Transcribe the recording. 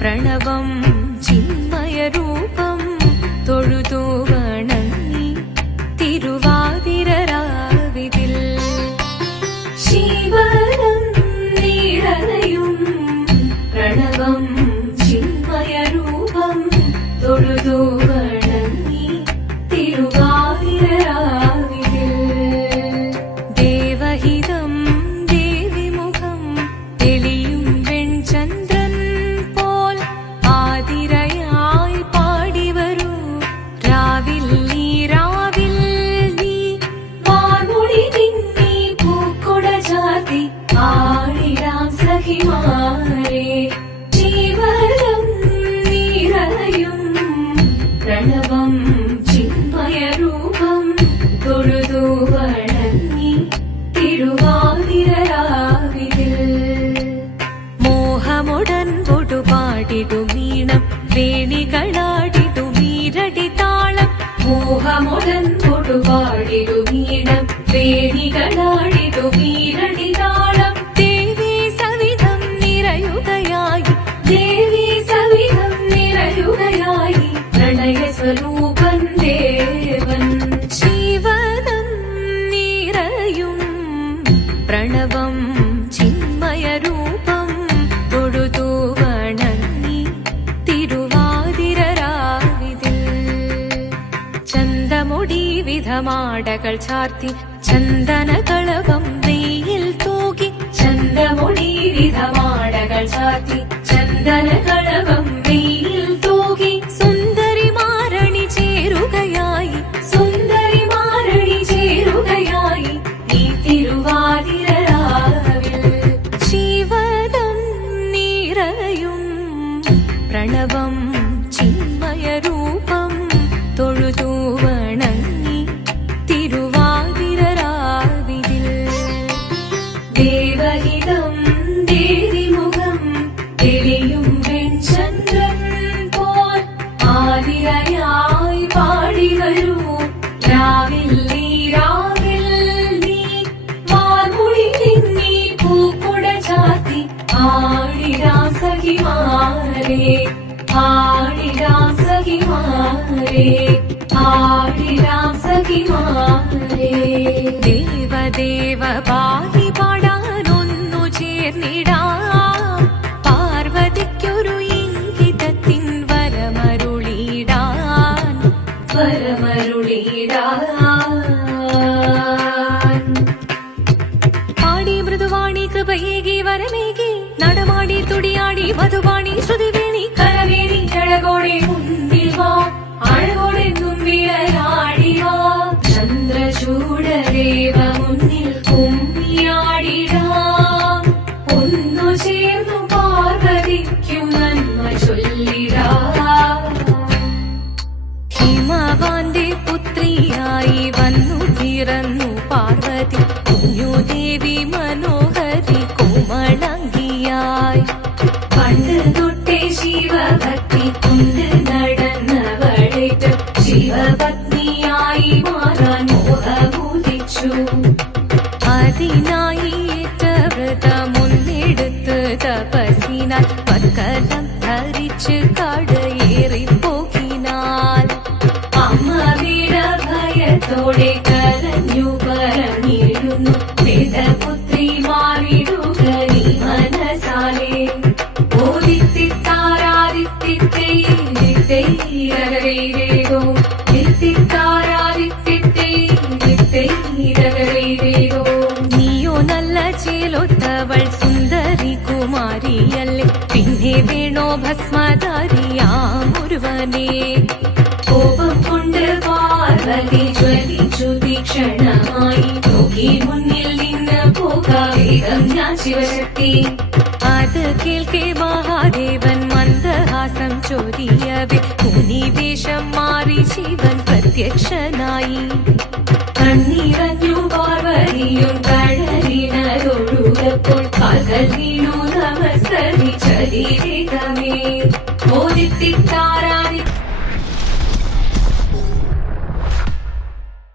പ്രണവം ചിന്മയരൂപം തൊഴുതു വണങ്ങി തിരുവാതിരരാവിതിൽ. ശിവനം നീളനയും പ്രണവം സഖിമാരെ ജീവനം നീറയും പ്രണവം ചിന്മയരൂപം തൊഴുതു വണങ്ങി തിരുവാതിരരാവിതിൽ മോഹമുടൻ പൊടുപാടിടു വീണം വേണികളാടിടു താളം. മോഹമുടൻ പൊടുപാടിടു വീണം വേണികളാടിടു ദേവൻ ജീവനം നിറയും പ്രണവം ചിന്മയരൂപം തൊഴുതു വണങ്ങി തിരുവാതിരരാവിതിൽ. ചന്തമുടി ചാർത്തി ചന്ദനകളവം വെയിൽ തൂകി ചന്തമുടി വിധമാടകൾ ചാർത്തി പ്രണവം സഖിമാരെ ആടിടാം സഖിമാരെ. ദേവദേവ പാടി പാടാനൊന്നു ചേർന്നിടാം. പാർവതിക്കൊരു ഇംഗിതത്തിൻ വരമരുളിടാൻ വരമരുളിടാൻ പാടി മൃദുവാണി കൃപയേകി വരമേകി നടമാടി തുടിയാടി മധുവാണി ശ്രുതിവേണി കുമ്മിയാടിടാം ഒന്നു ചേർന്നു പാർവതിക്കും നന്മ ചൊല്ലിടാം. ഹിമവാന്റെ പുത്രിയായി വന്നു പിറന്നു പാർവതി. കുഞ്ഞുദേവി മനോഹരി കോമളങ്കിയായി പണ്ട് തൊട്ടേ ശിവഭക്തി കൊണ്ട് നടന്നവളേറ്റ്. ശിവപത്നിയായി മാറാൻ മോഹമുദിച്ചു അതിനായി നല്ല സുന്ദരി വേണോ ഭസ്മധാരിയാമൊരുവനെ കോപം കൊണ്ട് പാർവതി തീക്ഷണമായി നോക്കി മുന്നിൽ നിന്ന് പോകാം. വേഗം ഞാൻ ശിവശക്തി. അത് കേൾക്കെ